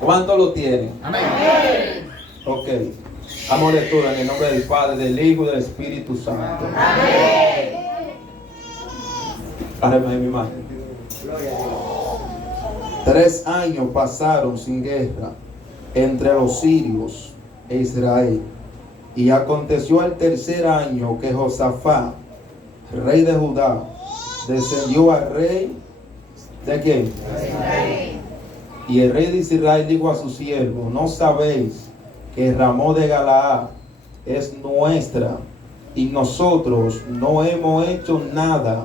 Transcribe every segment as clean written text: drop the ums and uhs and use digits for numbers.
¿Cuánto lo tienen? Amén. Ok. Damos lectura en el nombre del Padre, del Hijo y del Espíritu Santo. Amén. Párame mi mano. 3 años pasaron sin guerra entre los sirios e Israel. Y aconteció el tercer año que Josafat, rey de Judá, descendió al rey ¿de quién? Y el rey de Israel dijo a su siervo: ¿no sabéis que Ramón de Galaad es nuestra y nosotros no hemos hecho nada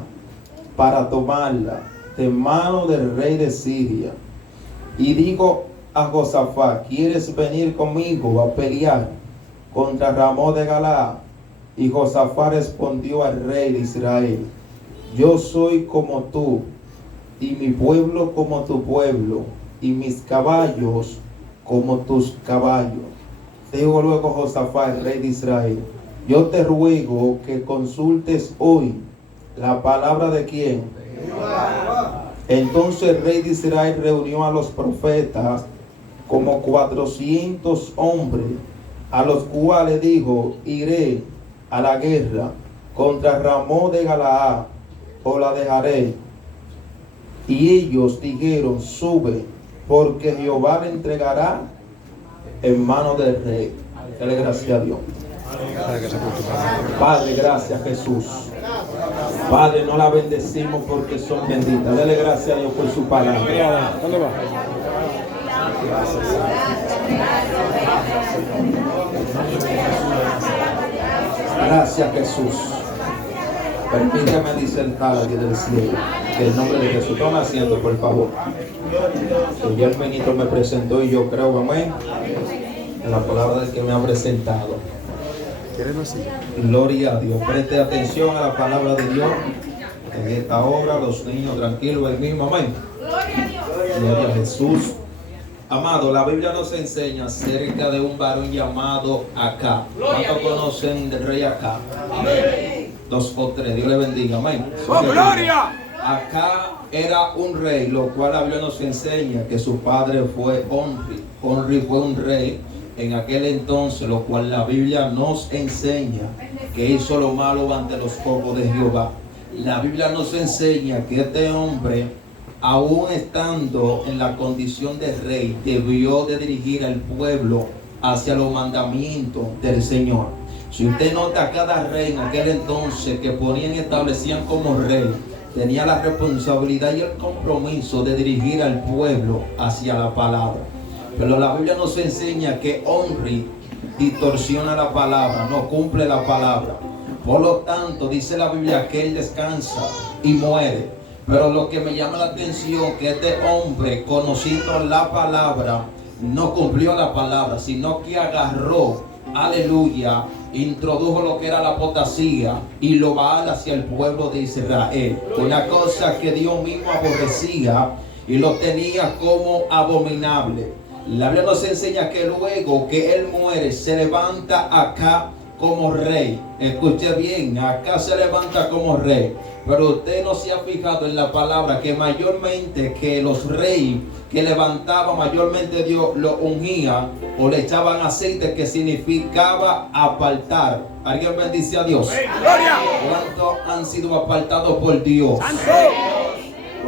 para tomarla de mano del rey de Siria? Y dijo a Josafat: ¿quieres venir conmigo a pelear contra Ramón de Galaad? Y Josafat respondió al rey de Israel: yo soy como tú, y mi pueblo como tu pueblo, y mis caballos como tus caballos. Dijo luego Josafat, el rey de Israel: yo te ruego que consultes hoy la palabra de quién. Entonces el rey de Israel reunió a los profetas, como 400 hombres, a los cuales dijo: iré a la guerra contra Ramón de Galaad, o la dejaré. Y ellos dijeron: sube, porque Jehová le entregará en manos del rey. Dale gracias a Dios. Padre, gracias Jesús. Padre, no la bendecimos porque son benditas. Dale gracias a Dios por su palabra. ¿Dónde va? Gracias Jesús. Permítame disertar aquí del cielo. Que el nombre de Jesús. Toma asiento, por favor. Que ya el ministro me presentó y yo creo, amén, en la palabra del que me ha presentado. Gloria a Dios. Preste atención a la palabra de Dios. En esta hora, los niños tranquilos, el mismo, amén. Gloria a Jesús. Amado, la Biblia nos enseña acerca de un varón llamado Acab. ¿Cuántos conocen del rey Acab? Amén. 2 o 3, Dios le bendiga, amén. ¡Oh, gloria! Acab era un rey, lo cual la Biblia nos enseña que su padre fue Omri. Omri fue un rey en aquel entonces, lo cual la Biblia nos enseña que hizo lo malo ante los ojos de Jehová. La Biblia nos enseña que este hombre, aún estando en la condición de rey, debió de dirigir al pueblo hacia los mandamientos del Señor. Si usted nota, cada rey en aquel entonces que ponían, establecían como rey, tenía la responsabilidad y el compromiso de dirigir al pueblo hacia la palabra. Pero la Biblia nos enseña que Omri distorsiona la palabra, no cumple la palabra. Por lo tanto, dice la Biblia que él descansa y muere. Pero lo que me llama la atención, que este hombre, conociendo la palabra, no cumplió la palabra, sino que agarró, aleluya, introdujo lo que era la apostasía y lo va hacia el pueblo de Israel. Una cosa que Dios mismo aborrecía y lo tenía como abominable. La Biblia nos enseña que luego que él muere, se levanta Acab como rey. Escuche bien, Acab se levanta como rey. Pero usted no se ha fijado en la palabra que mayormente que los reyes que levantaban, mayormente Dios lo ungía o le echaban aceite, que significaba apartar. ¿Alguien bendice a Dios? ¡Gloria! ¿Cuántos han sido apartados por Dios? ¡Santo!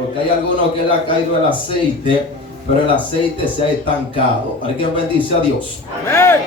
Porque hay algunos que le ha caído el aceite, pero el aceite se ha estancado. ¿Alguien bendice a Dios? ¡Amén!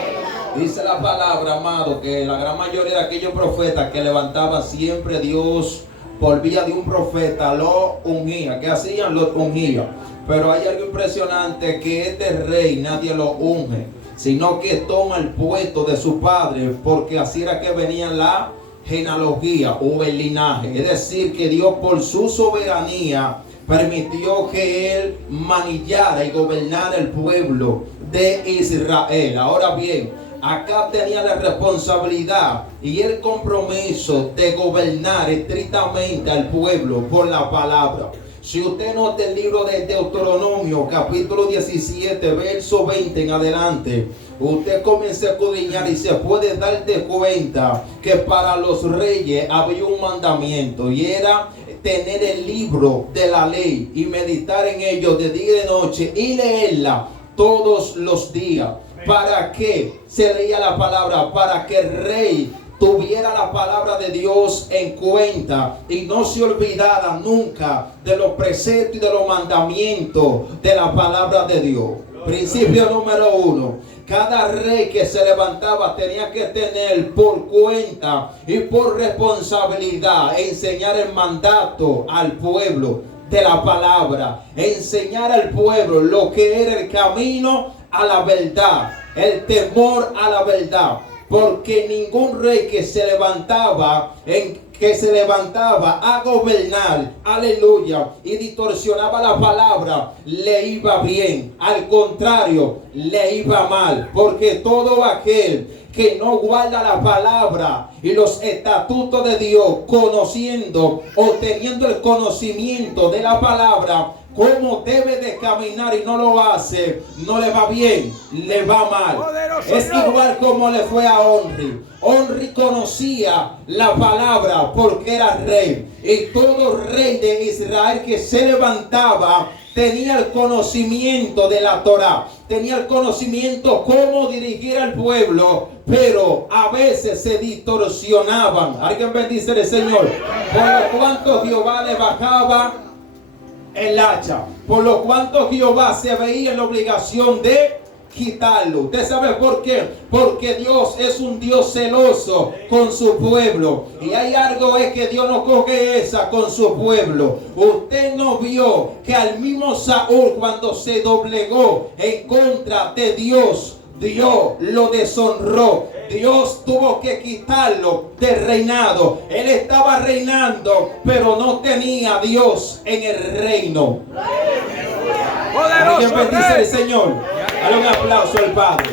Dice la palabra, amado, que la gran mayoría de aquellos profetas que levantaban siempre Dios por vía de un profeta lo ungía. ¿Qué hacían? Lo ungía. Pero hay algo impresionante, que este rey nadie lo unge, sino que toma el puesto de su padre, porque así era que venía la genealogía o el linaje. Es decir, que Dios por su soberanía permitió que él manillara y gobernara el pueblo de Israel. Ahora bien, Acab tenía la responsabilidad y el compromiso de gobernar estrictamente al pueblo por la palabra. Si usted nota el libro de Deuteronomio, capítulo 17, verso 20 en adelante, usted comienza a escudriñar y se puede dar de cuenta que para los reyes había un mandamiento, y era tener el libro de la ley y meditar en ello de día y de noche y leerla todos los días. ¿Para qué se leía la palabra? Para que el rey tuviera la palabra de Dios en cuenta y no se olvidara nunca de los preceptos y de los mandamientos de la palabra de Dios. Principio número 1. Cada rey que se levantaba tenía que tener por cuenta y por responsabilidad enseñar el mandato al pueblo de la palabra, enseñar al pueblo lo que era el camino a la verdad, el temor a la verdad, porque ningún rey que se levantaba a gobernar, aleluya, y distorsionaba la palabra, le iba bien. Al contrario, le iba mal, porque todo aquel que no guarda la palabra y los estatutos de Dios, conociendo o teniendo el conocimiento de la palabra, cómo debe de caminar y no lo hace, no le va bien, le va mal. Es igual como le fue a Onri. Onri conocía la palabra porque era rey, y todo rey de Israel que se levantaba tenía el conocimiento de la Torá, tenía el conocimiento cómo dirigir al pueblo, pero a veces se distorsionaban. Alguien bendice al Señor. Por lo cuanto Jehová le bajaba el hacha, por lo cuanto Jehová se veía en la obligación de quitarlo. ¿Usted sabe por qué? Porque Dios es un Dios celoso con su pueblo, y hay algo es que Dios no coge esa con su pueblo. Usted no vio que al mismo Saúl, cuando se doblegó en contra de Dios, Dios lo deshonró. Dios tuvo que quitarlo del reinado. Él estaba reinando, pero no tenía a Dios en el reino. Poderoso bendice Rey. el Señor. Dale un aplauso al Padre.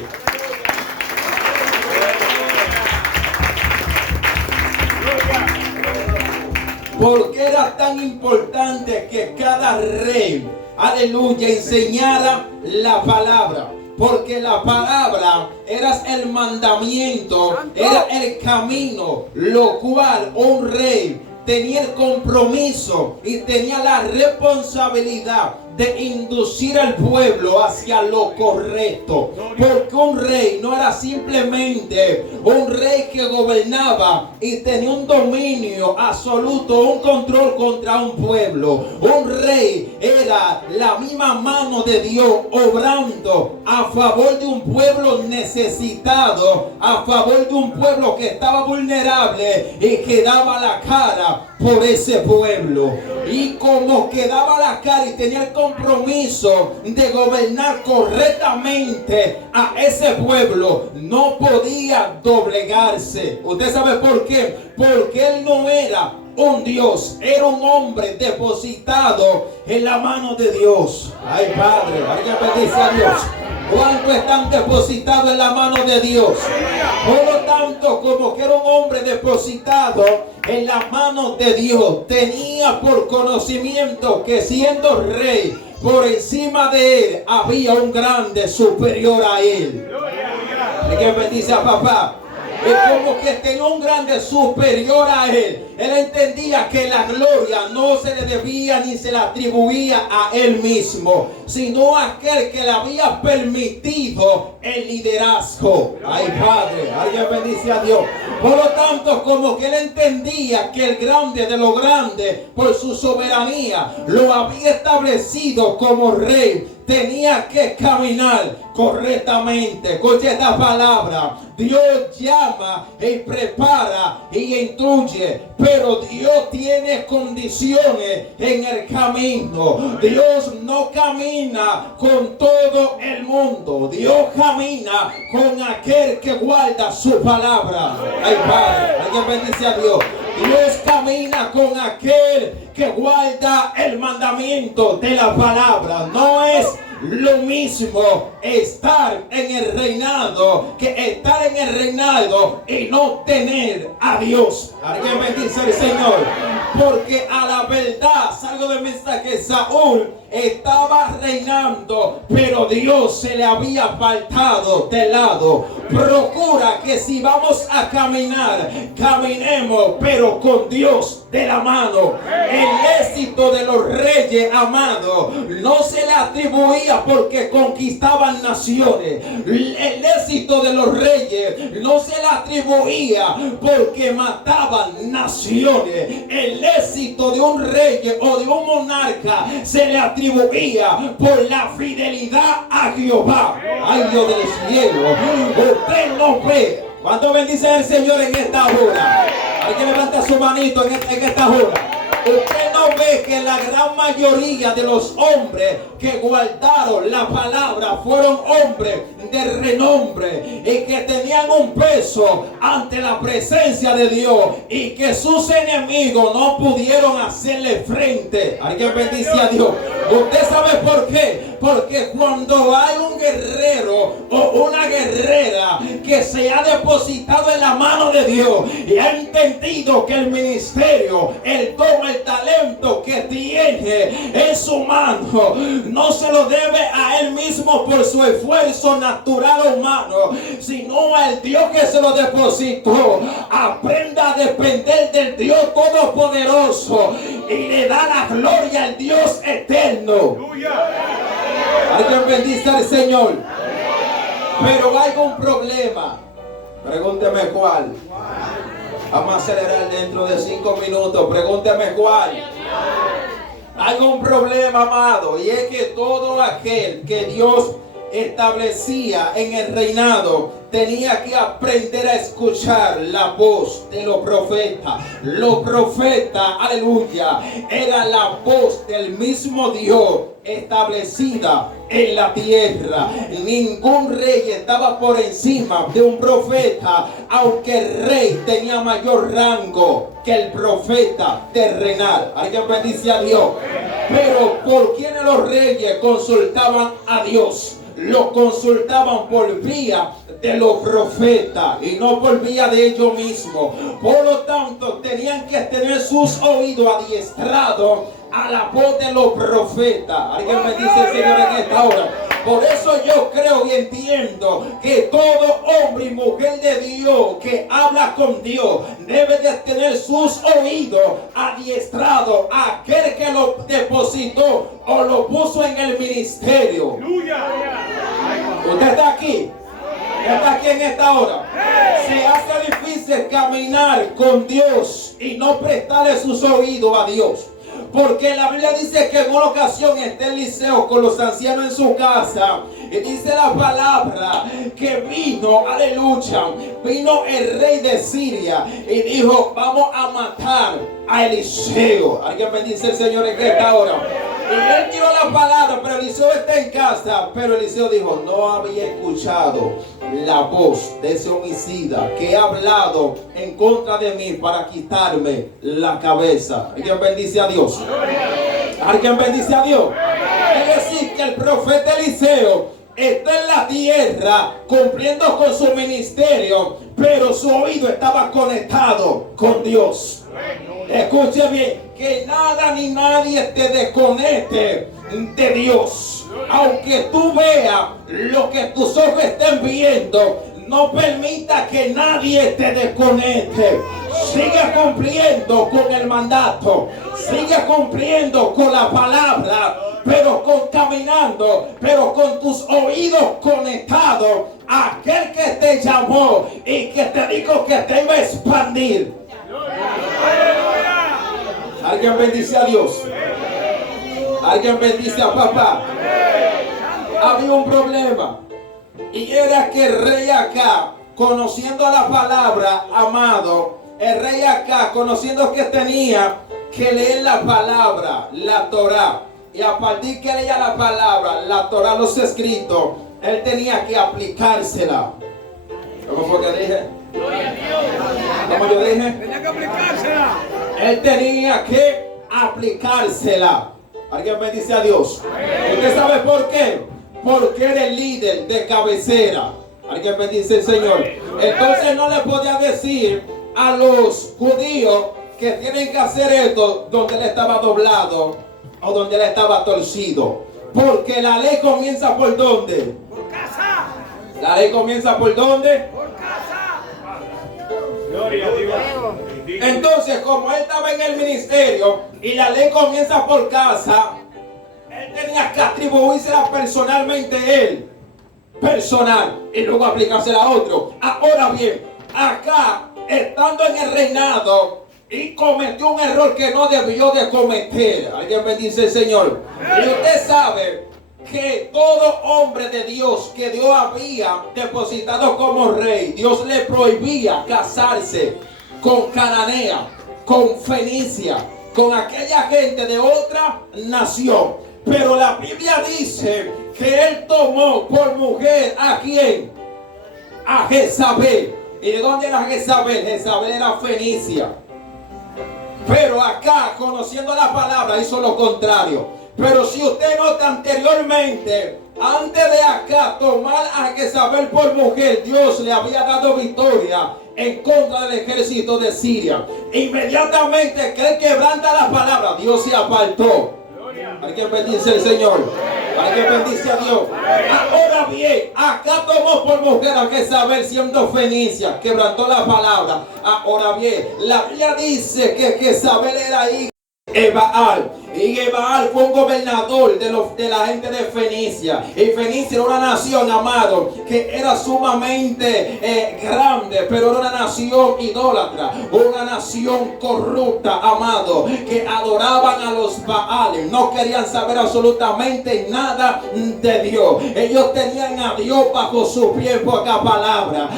Porque era tan importante que cada rey, aleluya, enseñara la palabra. Porque la palabra era el mandamiento, era el camino, lo cual un rey tenía el compromiso y tenía la responsabilidad de inducir al pueblo hacia lo correcto. Porque un rey no era simplemente un rey que gobernaba y tenía un dominio absoluto, un control contra un pueblo. Un rey era la misma mano de Dios obrando a favor de un pueblo necesitado, a favor de un pueblo que estaba vulnerable y que daba la cara por ese pueblo. Y como que daba la cara y tenía el compromiso de gobernar correctamente a ese pueblo, no podía doblegarse. ¿Usted sabe por qué? Porque él no era un Dios, era un hombre depositado en la mano de Dios. Ay, Padre, alguien bendice a Dios. ¿Cuántos están depositados en la mano de Dios? Por lo tanto, como que era un hombre depositado en la mano de Dios, tenía por conocimiento que siendo rey, por encima de él había un grande superior a él. ¿Alguien bendice a papá? Es como que tenía un grande superior a él. Él entendía que la gloria no se le debía ni se le atribuía a él mismo, sino a aquel que le había permitido el liderazgo. Ay, Padre, alguien bendice a Dios. Por lo tanto, como que él entendía que el grande de lo grande, por su soberanía, lo había establecido como rey, tenía que caminar correctamente. Escuche esta palabra. Dios llama y prepara y instruye, pero Dios tiene condiciones en el camino. Dios no camina con todo el mundo. Dios camina con aquel que guarda su palabra. Ay, Padre, alguien bendice a Dios. Dios camina con aquel que guarda el mandamiento de la palabra. No es lo mismo estar en el reinado que estar en el reinado y no tener a Dios. Alguien bendice al Señor. Porque a la verdad, salgo del mensaje, Saúl estaba reinando, pero Dios se le había apartado de lado. Procura que si vamos a caminar, caminemos, pero con Dios de la mano. El éxito de los reyes, amados, no se le atribuía porque conquistaban naciones. El éxito de los reyes no se le atribuía porque mataban naciones. El éxito de un rey o de un monarca se le atribuía por la fidelidad a Jehová. Ay, Dios del cielo, usted no ve. ¿Cuánto bendice el Señor en esta hora? Hay que levantar su manito en esta hora. Usted no ve que la gran mayoría de los hombres que guardaron la palabra fueron hombres de renombre y que tenían un peso ante la presencia de Dios y que sus enemigos no pudieron hacerle frente. Alguien bendice a Dios. ¿Usted sabe por qué? Porque cuando hay un guerrero o una guerrera que se ha depositado en la mano de Dios y ha entendido que el ministerio, el don, el talento que tiene en su mano no se lo debe a él mismo por su esfuerzo natural o humano, sino al Dios que se lo depositó. Aprenda a depender del Dios Todopoderoso y le da la gloria al Dios eterno. Alguien bendice al Señor. Pero hay un problema. Pregúnteme cuál. Vamos a acelerar dentro de 5 minutos. Pregúnteme cuál. Hay un problema, amado, y es que todo aquel que Dios establecía en el reinado tenía que aprender a escuchar la voz de los profetas. Los profetas, aleluya, era la voz del mismo Dios establecida en la tierra. Ningún rey estaba por encima de un profeta, aunque el rey tenía mayor rango que el profeta terrenal. Alguien bendice a Dios. Pero ¿por quiénes los reyes consultaban a Dios? Lo consultaban por vía de los profetas y no por vía de ellos mismos. Por lo tanto, tenían que tener sus oídos adiestrados a la voz de los profetas. Alguien me dice, Señor, en esta hora. Por eso yo creo y entiendo que todo hombre y mujer de Dios que habla con Dios debe de tener sus oídos adiestrados a aquel que lo depositó o lo puso en el ministerio. Usted está aquí. Está aquí en esta hora. Se hace difícil caminar con Dios y no prestarle sus oídos a Dios. Porque la Biblia dice que en una ocasión está Eliseo con los ancianos en su casa. Y dice la palabra que vino, aleluya, vino el rey de Siria y dijo, vamos a matar a Eliseo. Alguien me dice el Señor en esta hora. Y él tiró la palabra, pero Eliseo está en casa. Pero Eliseo dijo, no había escuchado la voz de ese homicida que ha hablado en contra de mí para quitarme la cabeza. Alguien bendice a Dios. Alguien bendice a Dios. Es decir, que el profeta Eliseo está en la tierra cumpliendo con su ministerio, pero su oído estaba conectado con Dios. Escuche bien, que nada ni nadie te desconecte de Dios. Aunque tú veas lo que tus ojos estén viendo, no permita que nadie te desconecte. Sigue cumpliendo con el mandato, sigue cumpliendo con la palabra, pero caminando, pero con tus oídos conectados a aquel que te llamó y que te dijo que te iba a expandir. Alguien bendice a Dios. Alguien bendice a papá. Había un problema, y era que el rey acá, conociendo la palabra, amado, el rey acá, conociendo que tenía que leer la palabra, la Torá, y a partir que leía la palabra, la Torá, los escritos, él tenía que aplicársela. ¿Cómo fue que dije? ¿Cómo yo dije? Tenía que aplicársela. Él tenía que aplicársela. Alguien me dice a Dios. ¿Usted sabe por qué? Porque era el líder de cabecera. Alguien me dice el Señor. Entonces no le podía decir a los judíos que tienen que hacer esto donde él estaba doblado o donde él estaba torcido. Porque la ley comienza ¿por dónde? Por casa. La ley comienza ¿por dónde? Por casa. Gloria a Dios. Entonces, como él estaba en el ministerio y la ley comienza por casa, él tenía que atribuírsela personalmente él. Personal. Y luego aplicársela a otro. Ahora bien, acá, estando en el reinado, y cometió un error que no debió de cometer. Alguien bendice al Señor. Y usted sabe que todo hombre de Dios que Dios había depositado como rey, Dios le prohibía casarse con Cananea, con Fenicia, con aquella gente de otra nación. Pero la Biblia dice que él tomó por mujer ¿a quién? A Jezabel. ¿Y de dónde era Jezabel? Jezabel era Fenicia. Pero acá, conociendo la palabra, hizo lo contrario. Pero si usted nota anteriormente, antes de acá tomar a Jezabel por mujer, Dios le había dado victoria en contra del ejército de Siria. Inmediatamente que él quebranta la palabra, Dios se apartó. Alguien bendice al Señor. Alguien bendice a Dios. Ahora bien, acá tomó por mujer a Jezabel siendo Fenicia, quebrantó la palabra. Ahora bien, la Biblia dice que Jezabel era hija de Baal. Y Baal fue un gobernador de la gente de Fenicia. Y Fenicia era una nación, amado, que era sumamente grande, pero era una nación idólatra, una nación corrupta, amado, que adoraban a los Baales. No querían saber absolutamente nada de Dios. Ellos tenían a Dios bajo su pie, poca palabra.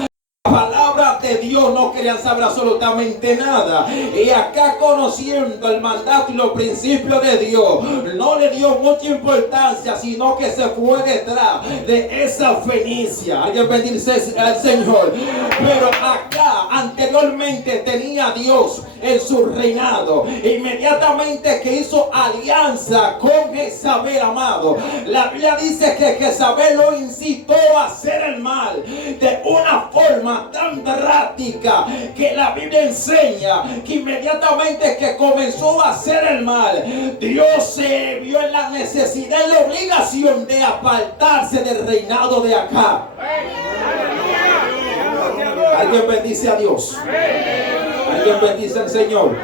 Palabra de Dios, no querían saber absolutamente nada. Y acá, conociendo el mandato y los principios de Dios, no le dio mucha importancia, sino que se fue detrás de esa Fenicia. Alguien bendice al Señor. Pero acá anteriormente tenía a Dios en su reinado. Inmediatamente que hizo alianza con Jezabel, amado, la Biblia dice que Jezabel lo incitó a hacer el mal de una forma tan drástica, que la Biblia enseña que inmediatamente que comenzó a hacer el mal, Dios se vio en la necesidad y la obligación de apartarse del reinado de acá. Alguien bendice a Dios. Alguien bendice al Señor.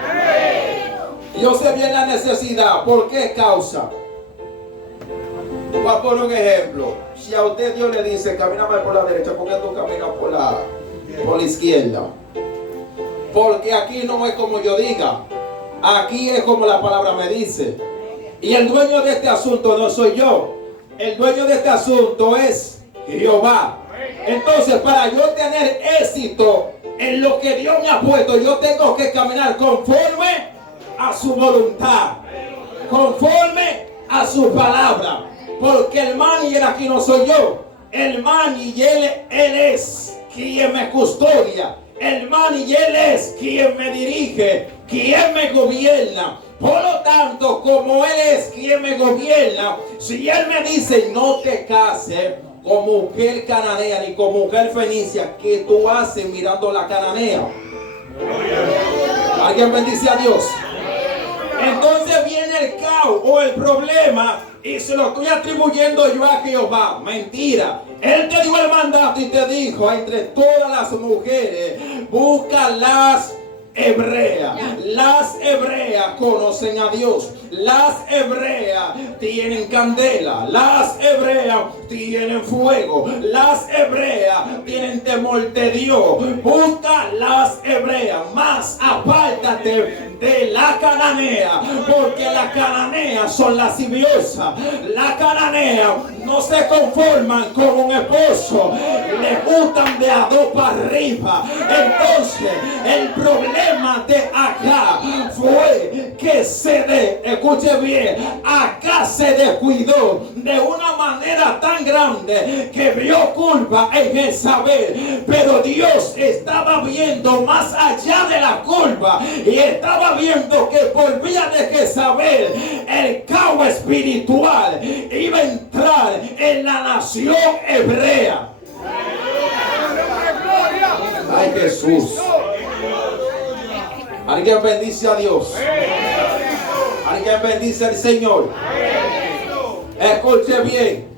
Dios se vio en la necesidad. ¿Por qué causa? Voy a poner un ejemplo. Si a usted Dios le dice camina más por la derecha, ¿por qué tú caminas por la izquierda? Porque aquí no es como yo diga, aquí es como la palabra me dice. Y el dueño de este asunto no soy yo, el dueño de este asunto es Jehová. Entonces, para yo tener éxito en lo que Dios me ha puesto, yo tengo que caminar conforme a su voluntad, conforme a su palabra. Porque el manager aquí no soy yo, el manager él es quien me custodia, el manager él es quien me dirige, quien me gobierna. Por lo tanto, como él es quien me gobierna, si él me dice no te cases con mujer cananea ni con mujer fenicia, ¿qué tú haces mirando la cananea? Alguien bendice a Dios. Entonces viene el caos o el problema y se lo estoy atribuyendo yo a Jehová. Mentira. Él te dio el mandato y te dijo: entre todas las mujeres, busca las hebreas. Las hebreas conocen a Dios. Las hebreas tienen candela. Las hebreas tienen fuego. Las hebreas tienen temor de Dios. Busca las hebreas. Más apártate de la cananea, porque las cananeas son lasciviosas. Las cananeas no se conforman con un esposo, le gustan de a dos para arriba. Entonces el problema de acá fue que escuche bien, acá se descuidó de una manera tan grande que vio culpa en Jezabel. Pero Dios estaba viendo más allá de la culpa y estaba viendo que por vía de Jezabel el caos espiritual iba a entrar en la nación hebrea. Ay, Jesús. Alguien bendice a Dios. ¿Alguien bendice al Señor? Escuche bien.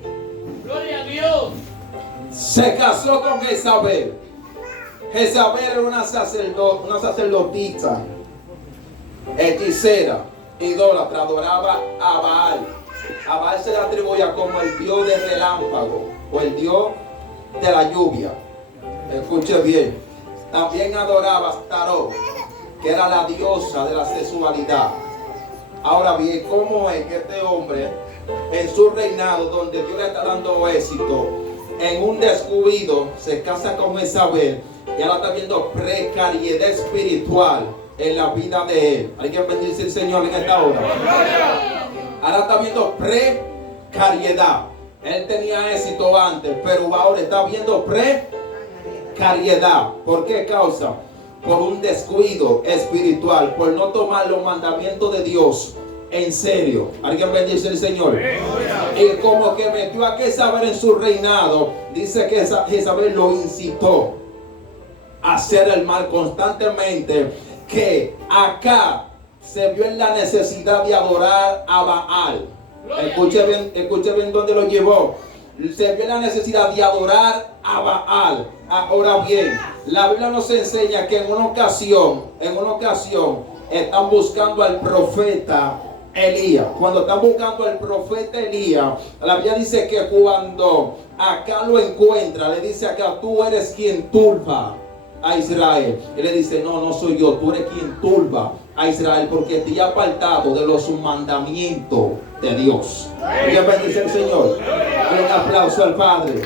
Gloria a Dios. Se casó con Jezabel. Jezabel era una sacerdotisa, hechicera, idólatra, adoraba a Baal. A Baal se le atribuía como el dios del relámpago o el dios de la lluvia. Escuche bien. También adoraba a Astarot, que era la diosa de la sexualidad. Ahora bien, ¿cómo es que este hombre, en su reinado, donde Dios le está dando éxito, en un descuido se casa con Jezabel y ahora está viendo precariedad espiritual en la vida de él? Alguien bendice al Señor en esta hora. Ahora está viendo precariedad. Él tenía éxito antes, pero ahora está viendo precariedad. ¿Por qué causa? Por un descuido espiritual, por no tomar los mandamientos de Dios en serio. Alguien bendice al Señor. Y como que metió a Jezabel en su reinado, dice que Jezabel lo incitó a hacer el mal constantemente, que acá se vio en la necesidad de adorar a Baal. Escuche bien dónde lo llevó. Se vio en la necesidad de adorar a Baal. Ahora bien, la Biblia nos enseña que en una ocasión están buscando al profeta Elías. Cuando están buscando al profeta Elías, la Biblia dice que cuando acá lo encuentra, le dice acá: tú eres quien turba a Israel. Y le dice: no soy yo, tú eres quien turba a Israel, porque te he apartado de los mandamientos de Dios. Dios bendice al Señor. Un aplauso al Padre.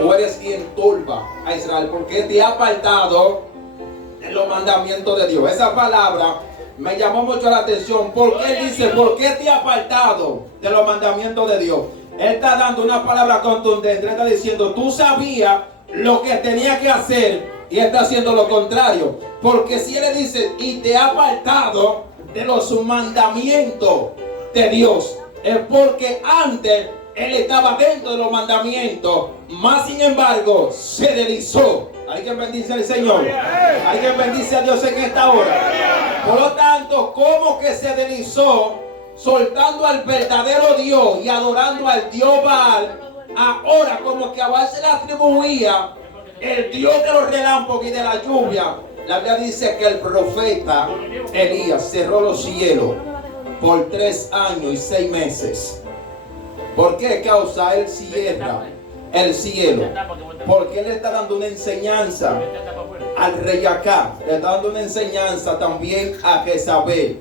Tú eres quien turba a Israel, porque te ha apartado de los mandamientos de Dios. Esa palabra me llamó mucho la atención. Porque él dice: ¿por qué te ha apartado de los mandamientos de Dios? Él está dando una palabra contundente. Él está diciendo: tú sabías lo que tenía que hacer y está haciendo lo contrario. Porque si él le dice: y te ha apartado de los mandamientos de Dios, es porque antes él estaba dentro de los mandamientos, más sin embargo se deslizó. Alguien bendice al Señor. Alguien bendice a Dios en esta hora. Por lo tanto, ¿cómo que se deslizó? Soltando al verdadero Dios y adorando al Dios Baal. Ahora como que a Baal se le atribuía el Dios de los relámpagos y de la lluvia. La Biblia dice que el profeta Elías cerró los cielos por 3 años y 6 meses. ¿Por qué causa él cierra el cielo? Porque él está dando una enseñanza al rey Acab. Le está dando una enseñanza también a Jezabel.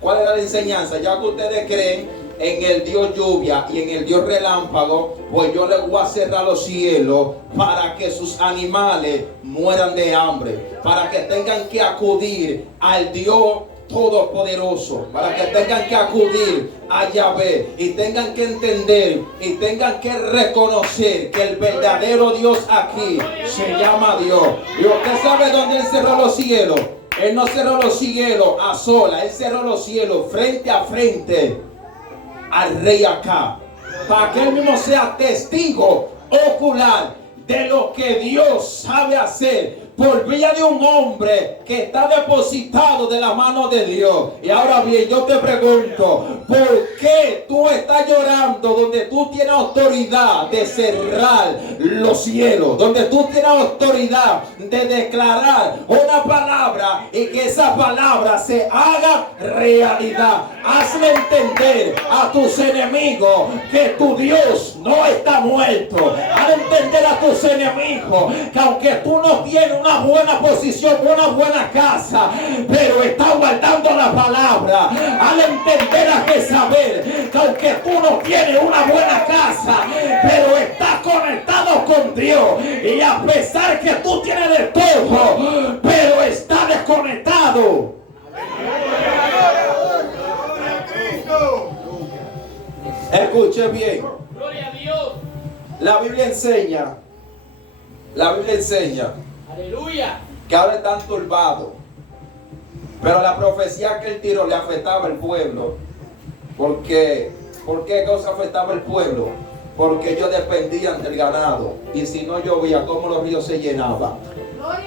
¿Cuál era la enseñanza? Ya que ustedes creen en el Dios lluvia y en el Dios relámpago, pues yo les voy a cerrar los cielos para que sus animales mueran de hambre, para que tengan que acudir al Dios Todopoderoso, para que tengan que acudir a Yahvé y tengan que entender y tengan que reconocer que el verdadero Dios aquí se llama Dios. Y usted sabe dónde él cerró los cielos. Él no cerró los cielos a sola, él cerró los cielos frente a frente al rey Acab, para que él mismo sea testigo ocular de lo que Dios sabe hacer por vía de un hombre que está depositado de la mano de Dios. Y ahora bien, yo te pregunto: ¿por qué tú estás llorando donde tú tienes autoridad de cerrar los cielos? Donde tú tienes autoridad de declarar una palabra y que esa palabra se haga realidad. Hazle entender a tus enemigos que tu Dios no está muerto. Hazle entender a tus enemigos que aunque tú no tienes una buena posición, una buena casa, pero está guardando la palabra. Hazle entender a Jezabel que aunque tú no tienes una buena casa, pero estás conectado con Dios, y a pesar que tú tienes de todo, pero estás desconectado. Escuche bien. Gloria a Dios. La Biblia enseña Aleluya. que ahora están turbados. Pero la profecía que él tiró le afectaba al pueblo. ¿Por qué? ¿Por qué cosa afectaba al pueblo? porque ellos dependían del ganado, y si no llovía, ¿cómo los ríos se llenaban?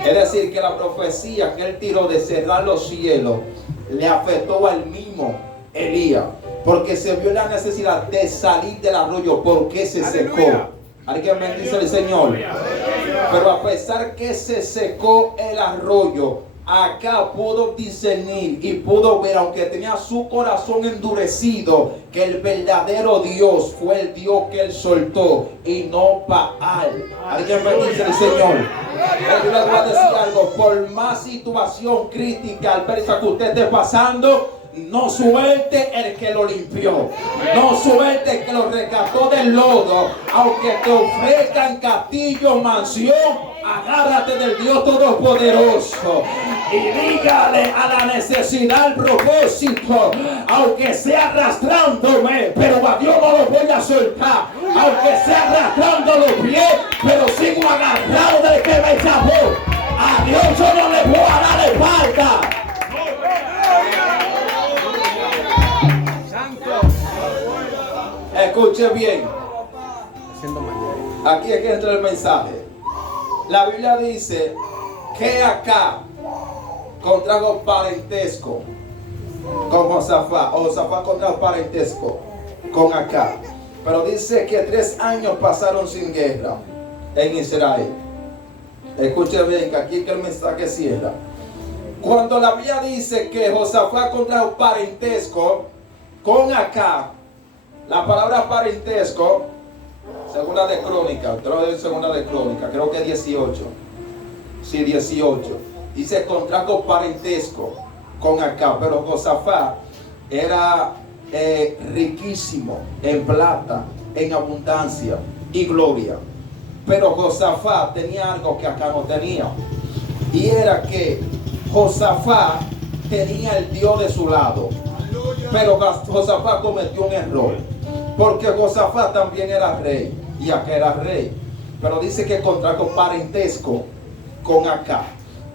Es decir, que la profecía que él tiró de cerrar los cielos le afectó al mismo Elías, porque se vio la necesidad de salir del arroyo porque se secó. Alguien bendice al Señor. Pero a pesar que se secó el arroyo, acá pudo discernir y pudo ver, aunque tenía su corazón endurecido, que el verdadero Dios fue el Dios que él soltó y no Baal. Alguien bendice al Señor. Yo les voy a decir algo: por más situación crítica, adversa que usted esté pasando, no suelte el que lo limpió, no suelte el que lo rescató del lodo. Aunque te ofrezcan castillo, mansión, agárrate del Dios Todopoderoso y dígale a la necesidad el propósito: aunque sea arrastrándome, pero a Dios no lo voy a soltar. Aunque sea arrastrando los pies, pero sigo agarrado del que me llamó. A Dios yo no le voy a dar espalda. Escuche bien. Aquí es que entra el mensaje. La Biblia dice que acá contrajo parentesco con Josafat, o Josafat contrajo parentesco con acá. Pero dice que 3 años pasaron sin guerra en Israel. Escuche bien, que aquí es que el mensaje cierra. Cuando la Biblia dice que Josafat contrajo parentesco con acá, la palabra parentesco, segunda de Crónica, creo que 18. Sí, 18. Dice contrajo parentesco con acá, pero Josafat era riquísimo en plata, en abundancia y gloria. Pero Josafat tenía algo que acá no tenía, y era que Josafat tenía el Dios de su lado. Pero Josafat cometió un error, porque Josafat también era rey, y acá era rey, pero dice que contrajo parentesco con acá.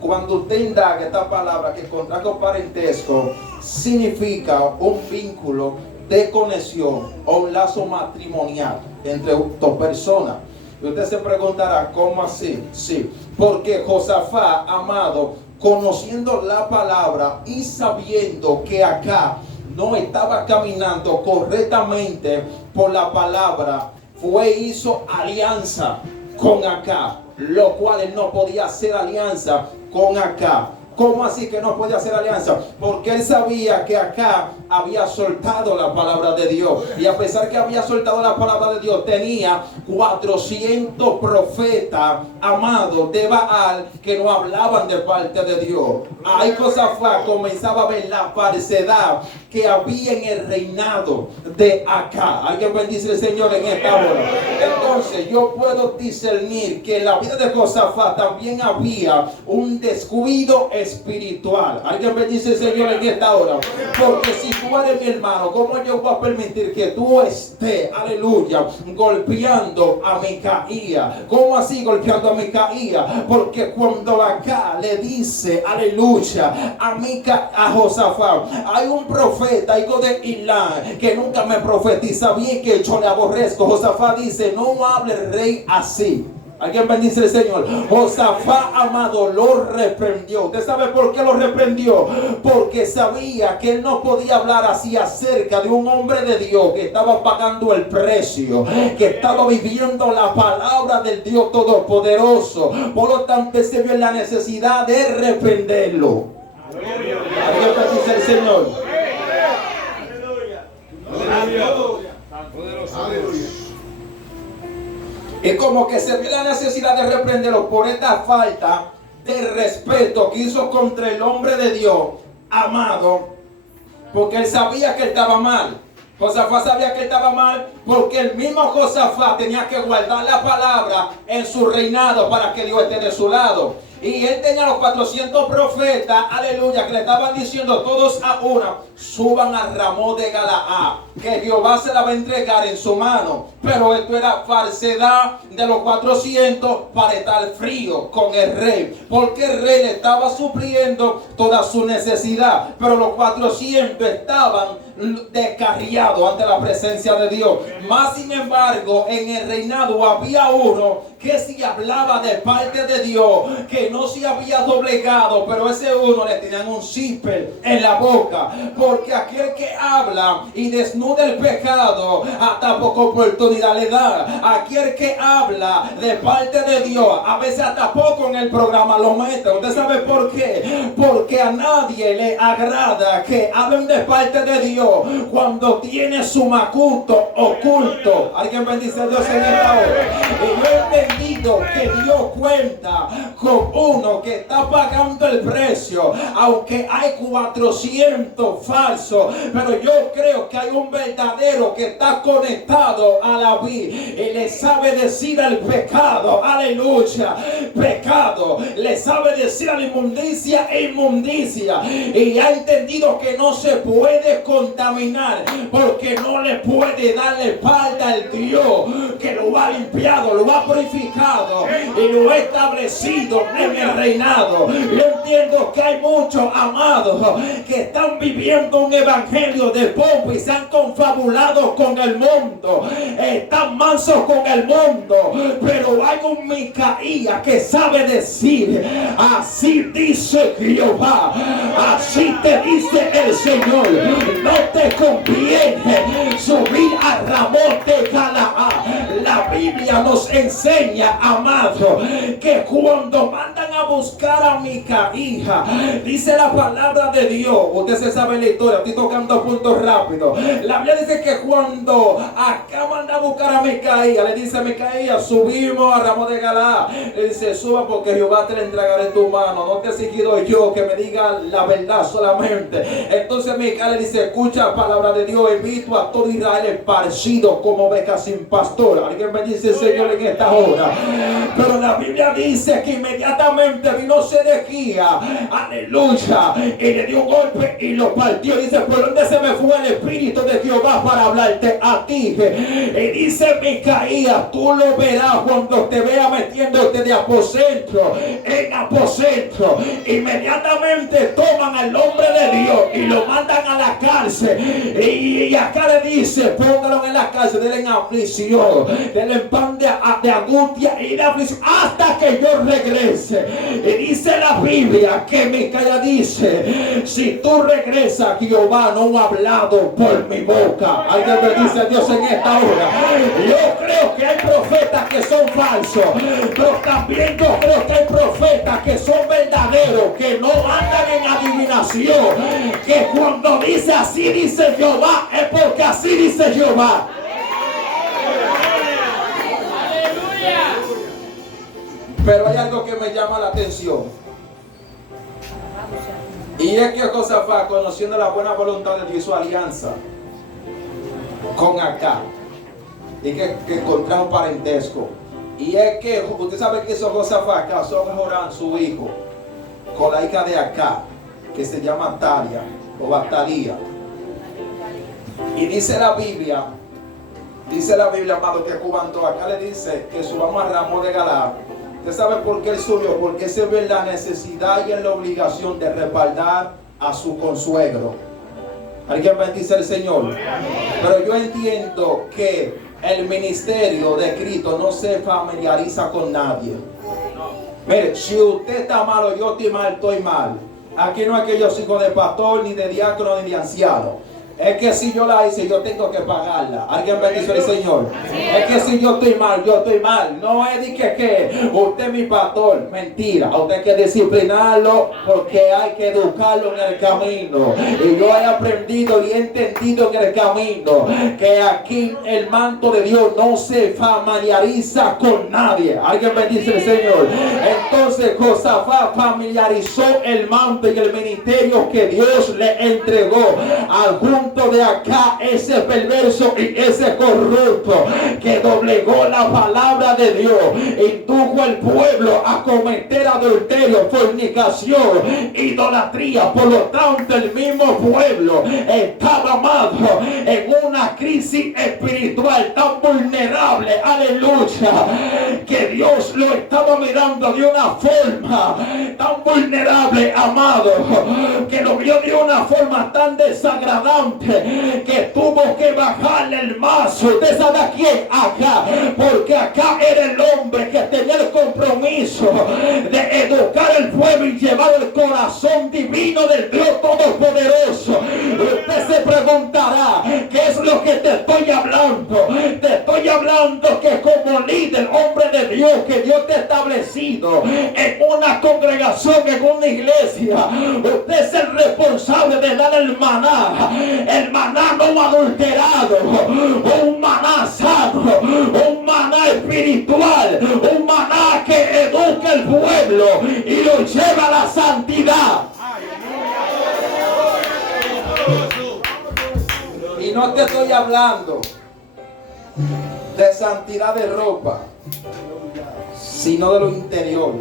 Cuando usted indaga esta palabra, que contrajo parentesco, significa un vínculo de conexión o un lazo matrimonial entre dos personas. Y usted se preguntará, ¿cómo así? Sí, porque Josafat, amado, conociendo la palabra y sabiendo que acá no estaba caminando correctamente por la palabra, hizo alianza con acá, lo cual él no podía hacer alianza con acá. ¿Cómo así que no podía hacer alianza? Porque él sabía que acá había soltado la palabra de Dios. Y a pesar que había soltado la palabra de Dios, tenía 400 profetas, amados, de Baal, que no hablaban de parte de Dios. Ahí Josafat comenzaba a ver la falsedad que había en el reinado de acá. Alguien bendice al Señor en esta hora. Entonces yo puedo discernir que en la vida de Josafat también había un descuido espiritual. Alguien bendice al Señor en esta hora. Porque si tú eres mi hermano, ¿cómo yo voy a permitir que tú estés, aleluya, golpeando a Micaía? ¿Cómo así golpeando a Micaía? Porque cuando acá le dice, aleluya, a Josafat, hay un profeta, hijo de Ilán, que nunca me profetiza bien, que yo le aborrezco. Josafat dice: no hable el rey así. Alguien bendice al Señor. Josafat, amado, lo reprendió. ¿Usted sabe por qué lo reprendió? Porque sabía que él no podía hablar así acerca de un hombre de Dios que estaba pagando el precio, que estaba viviendo la palabra del Dios Todopoderoso. Por lo tanto, se vio en la necesidad de reprenderlo. Alguien bendice al Señor. Aleluya. Y como que se vio la necesidad de reprenderlo por esta falta de respeto que hizo contra el hombre de Dios, amado, porque él sabía que él estaba mal. Josafat sabía que él estaba mal porque el mismo Josafat tenía que guardar la palabra en su reinado para que Dios esté de su lado. Y él tenía los 400 profetas, aleluya, que le estaban diciendo todos a una: suban a Ramón de Galaad, que Jehová se la va a entregar en su mano. Pero esto era falsedad de los 400 para estar frío con el rey, porque el rey le estaba supliendo toda su necesidad. Pero los 400 estaban descarriados ante la presencia de Dios. Más sin embargo, en el reinado había uno que si hablaba de parte de Dios, que no se había doblegado, pero ese uno le tenían un zipper en la boca, porque aquel que habla y desnuda el pecado, hasta poca oportunidad le da. Aquel que habla de parte de Dios, a veces hasta poco en el programa lo mete. ¿Usted sabe por qué? Porque a nadie le agrada que hablen de parte de Dios cuando tiene su macuto oculto. Alguien bendice a Dios en esta hora. Y yo he entendido que Dios cuenta con uno que está pagando el precio, aunque hay 400 falsos, pero yo creo que hay un verdadero que está conectado a la vida y le sabe decir al pecado, aleluya, pecado, le sabe decir a la inmundicia, inmundicia, y ha entendido que no se puede contaminar, porque no le puede dar la espalda al Dios que lo ha limpiado, lo ha purificado y lo ha establecido en el reinado. Yo entiendo que hay muchos amados que están viviendo un evangelio de pompa y se han confabulado con el mundo, están mansos con el mundo, pero hay un Micaías que sabe decir: así dice Jehová, así te dice el Señor, no te conviene subir a Ramón de Galaad. La Biblia nos enseña, amado, que cuando mandan a buscar a Micaías, dice la palabra de Dios, usted se sabe la historia, estoy tocando puntos rápido. La Biblia dice que cuando acá manda a buscar a Micaías, le dice a Micaías: subimos a Ramón de Galaad. Le dice: suba porque Jehová te la entregará en tu mano, no te he seguido yo, que me diga la verdad solamente. Entonces Micaías le dice: escucha palabra de Dios, invito a todo Israel esparcido como ovejas sin pastor. Alguien me dice: Señor, en esta hora. Pero la Biblia dice que inmediatamente vino Sedequías, aleluya, y le dio un golpe y lo partió. Dice: ¿por dónde se me fue el Espíritu de Jehová para hablarte a ti? Y dice Micaías: tú lo verás cuando te vea metiéndote de aposento en aposento. Inmediatamente toman al hombre de Dios y lo mandan a la cárcel. Y acá le dice: póngalo en la cárcel, denle en aflicción, denle en pan de angustia y de aflicción hasta que yo regrese. Y dice la Biblia que Micaías dice: si tú regresas, Jehová no ha hablado por mi boca. Alguien me dice: Dios, en esta hora. Yo creo que hay profetas que son falsos, pero también yo creo que hay profetas que son verdaderos, que no andan en adivinación, que cuando dice así dice Jehová, es porque así dice Jehová. Pero hay algo que me llama la atención, y es que Josafat, conociendo la buena voluntad de Dios, su alianza con Acab, y que contrajo parentesco. Y es que usted sabe que hizo Josafat, casó a Joram, su hijo, con la hija de Acab, que se llama Talia o Batalía. Y dice la Biblia, amado, que cuando acá le dice que subamos a Ramón de Galaad, ¿usted sabe por qué él subió? Porque se ve la necesidad y en la obligación de respaldar a su consuegro. Alguien bendice al Señor. Pero yo entiendo que el ministerio de Cristo no se familiariza con nadie. Mire, si usted está malo, yo estoy mal, estoy mal. Aquí no es que yo sigo de pastor, ni de diácono, ni de anciano. Es que si yo la hice, yo tengo que pagarla. Alguien bendice al Señor. Es que si yo estoy mal, yo estoy mal. No es de que usted es mi pastor. Mentira. Usted hay que disciplinarlo porque hay que educarlo en el camino. Y yo he aprendido y he entendido en el camino que aquí el manto de Dios no se familiariza con nadie. Alguien bendice al Señor. Entonces Josafat familiarizó el manto y el ministerio que Dios le entregó al junto tanto de acá ese perverso y ese corrupto que doblegó la palabra de Dios, indujo al pueblo a cometer adulterio, fornicación, idolatría. Por lo tanto, el mismo pueblo estaba, amado, en una crisis espiritual tan vulnerable, aleluya, que Dios lo estaba mirando de una forma tan vulnerable, amado, que lo vio de una forma tan desagradable que tuvo que bajarle el mazo. ¿Usted sabe a quién? Acá, porque acá era el hombre que tenía el compromiso de educar al pueblo y llevar el corazón divino del Dios Todopoderoso. Usted se preguntará, ¿qué es lo que te estoy hablando? Te estoy hablando que como líder, hombre de Dios, que Dios te ha establecido en una congregación, en una iglesia, usted es el responsable de dar el maná no adulterado, un maná sano, un maná espiritual, un maná que educa al pueblo y lo lleva a la santidad. Y no te estoy hablando de santidad de ropa, sino de lo interior.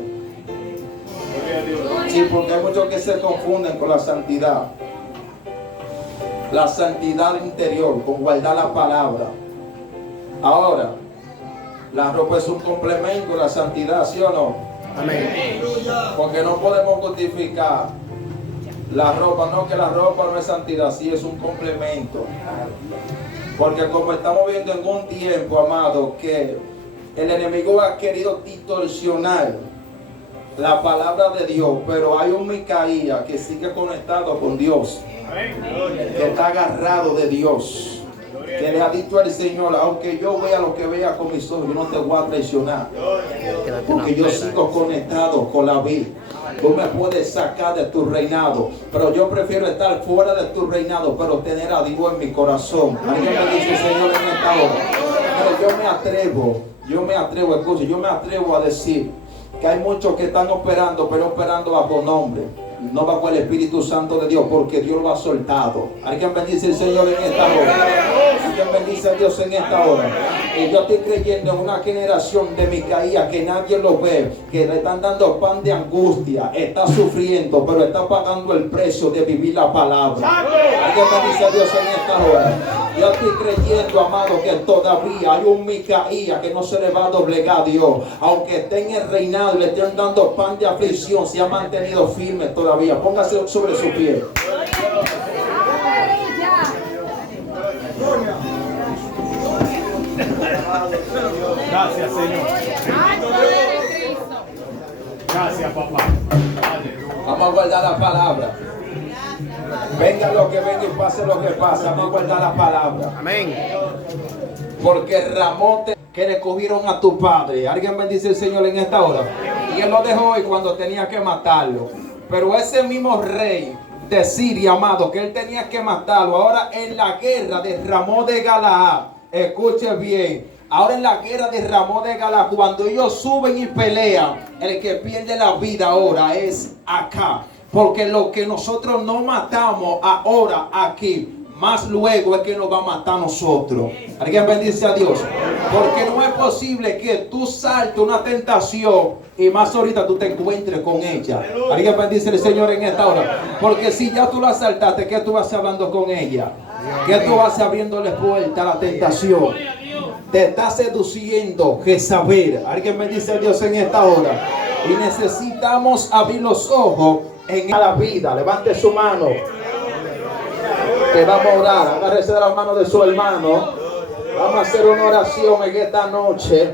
Sí, porque hay muchos que se confunden con la santidad. La santidad interior, con guardar la palabra. Ahora, la ropa es un complemento de la santidad, ¿sí o no? Amén. Porque no podemos justificar la ropa, no, que la ropa no es santidad, sí es un complemento. Porque como estamos viendo en un tiempo, amado, que el enemigo ha querido distorsionar la palabra de Dios, pero hay un Micaías que sigue conectado con Dios, que está agarrado de Dios, que le ha dicho al Señor, aunque yo vea lo que vea con mis ojos, yo no te voy a traicionar, porque yo sigo conectado con la vida. Tú me puedes sacar de tu reinado, pero yo prefiero estar fuera de tu reinado, pero tener a Dios en mi corazón. Alguien me dice, Señor, en esta hora, pero yo me atrevo, escucha, yo me atrevo a decir que hay muchos que están operando, pero operando bajo nombre, no bajo el Espíritu Santo de Dios, porque Dios lo ha soltado. Alguien bendice al Señor en esta hora. Alguien bendice a Dios en esta hora. Y yo estoy creyendo en una generación de Micaías que nadie lo ve, que le están dando pan de angustia, está sufriendo, pero está pagando el precio de vivir la palabra. Alguien bendice a Dios en esta hora. Yo estoy creyendo, amado, que todavía hay un Micaías que no se le va a doblegar a Dios. Aunque esté en el reinado y le estén dando pan de aflicción, se ha mantenido firme todavía. Póngase sobre su pie. Gracias, Señor. Gracias, papá. Vamos a guardar la palabra. Venga lo que venga y pase lo que pase. Vamos a guardar la palabra. Amén. Porque Ramote que le cogieron a tu padre. Alguien bendice al Señor en esta hora. Y él lo dejó hoy cuando tenía que matarlo. Pero ese mismo rey de Siria, amado, que él tenía que matarlo, ahora en la guerra de Ramón de Galaad, escuche bien, ahora en la guerra de Ramón de Galaad, cuando ellos suben y pelean, el que pierde la vida ahora es acá. Porque lo que nosotros no matamos ahora aquí, más luego es que nos va a matar a nosotros. Alguien bendice a Dios. Porque no es posible que tú saltes una tentación y más ahorita tú te encuentres con ella. Alguien bendice al Señor en esta hora. Porque si ya tú la saltaste, ¿qué tú vas hablando con ella? ¿Qué tú vas abriéndole puerta a la tentación? Te está seduciendo Jezabel. Alguien bendice a Dios en esta hora. Y necesitamos abrir los ojos en la vida. Levante su mano. Que vamos a orar. Agárrese de las manos de su hermano. Vamos a hacer una oración en esta noche.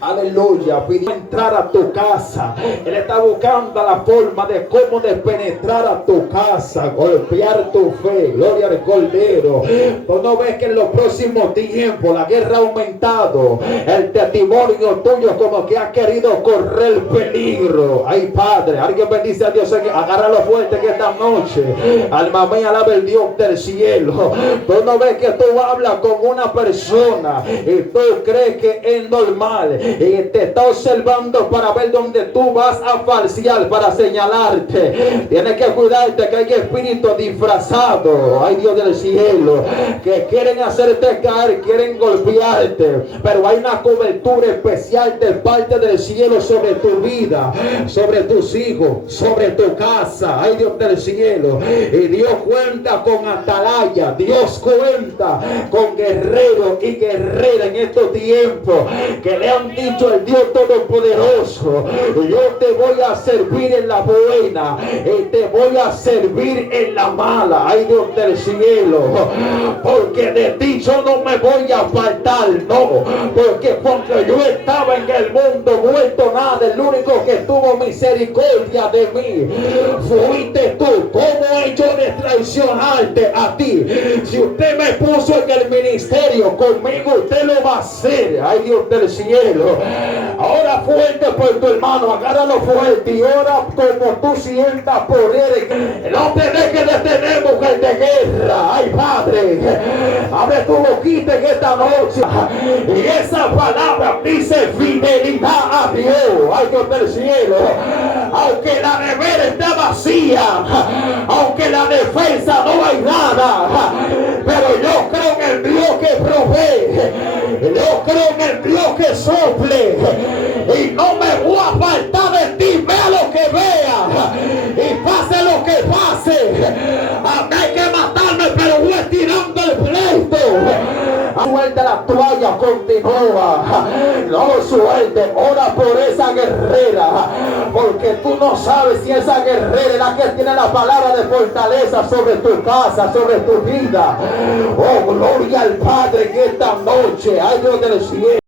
Aleluya, pidió entrar a tu casa. Él está buscando la forma de cómo de penetrar a tu casa, golpear tu fe. Gloria al Cordero. Tú no ves que en los próximos tiempos la guerra ha aumentado. El testimonio tuyo como que ha querido correr peligro. Ay, Padre, alguien bendice a Dios. Agárralo fuerte que esta noche, alma mía, alaba el Dios del cielo. Tú no ves que tú hablas con una persona y tú crees que es normal. y te está observando para ver dónde tú vas a falsear, para señalarte. Tienes que cuidarte que hay espíritus disfrazados, ay Dios del cielo, que quieren hacerte caer, quieren golpearte, pero hay una cobertura especial de parte del cielo sobre tu vida, sobre tus hijos, sobre tu casa, ay Dios del cielo. Y Dios cuenta con atalaya, Dios cuenta con guerreros y guerreras en estos tiempos que le han dicho al Dios Todopoderoso: yo te voy a servir en la buena y te voy a servir en la mala, ay Dios del cielo, porque de ti yo no me voy a faltar, no, porque cuando yo estaba en el mundo muerto nada, el único que tuvo misericordia de mí fuiste tú. ¿Cómo he hecho de traicionarte a ti? Si usted me puso en el ministerio, conmigo usted lo va a hacer, ay Dios del cielo. Ahora fuerte por tu hermano, agárralo fuerte y ora como tú sientas por él. No te dejes detener, mujer de guerra, ay Padre, abre tu boquita en esta noche y esa palabra dice fidelidad a Dios, ay Dios del cielo. Aunque la nevera está vacía, aunque la defensa no hay nada, pero yo creo en el Dios que provee, yo creo en el Dios que sople, y no me voy a apartar de ti, vea lo que vea y pase lo que pase. A mí hay que matarme, pero voy tirando el pleito. Suelta la toalla, continúa, no suelte, ora por esa guerrera, porque tú no sabes si esa guerrera es la que tiene la palabra de fortaleza sobre tu casa, sobre tu vida. Oh, gloria al Padre en esta noche, ay Dios del cielo.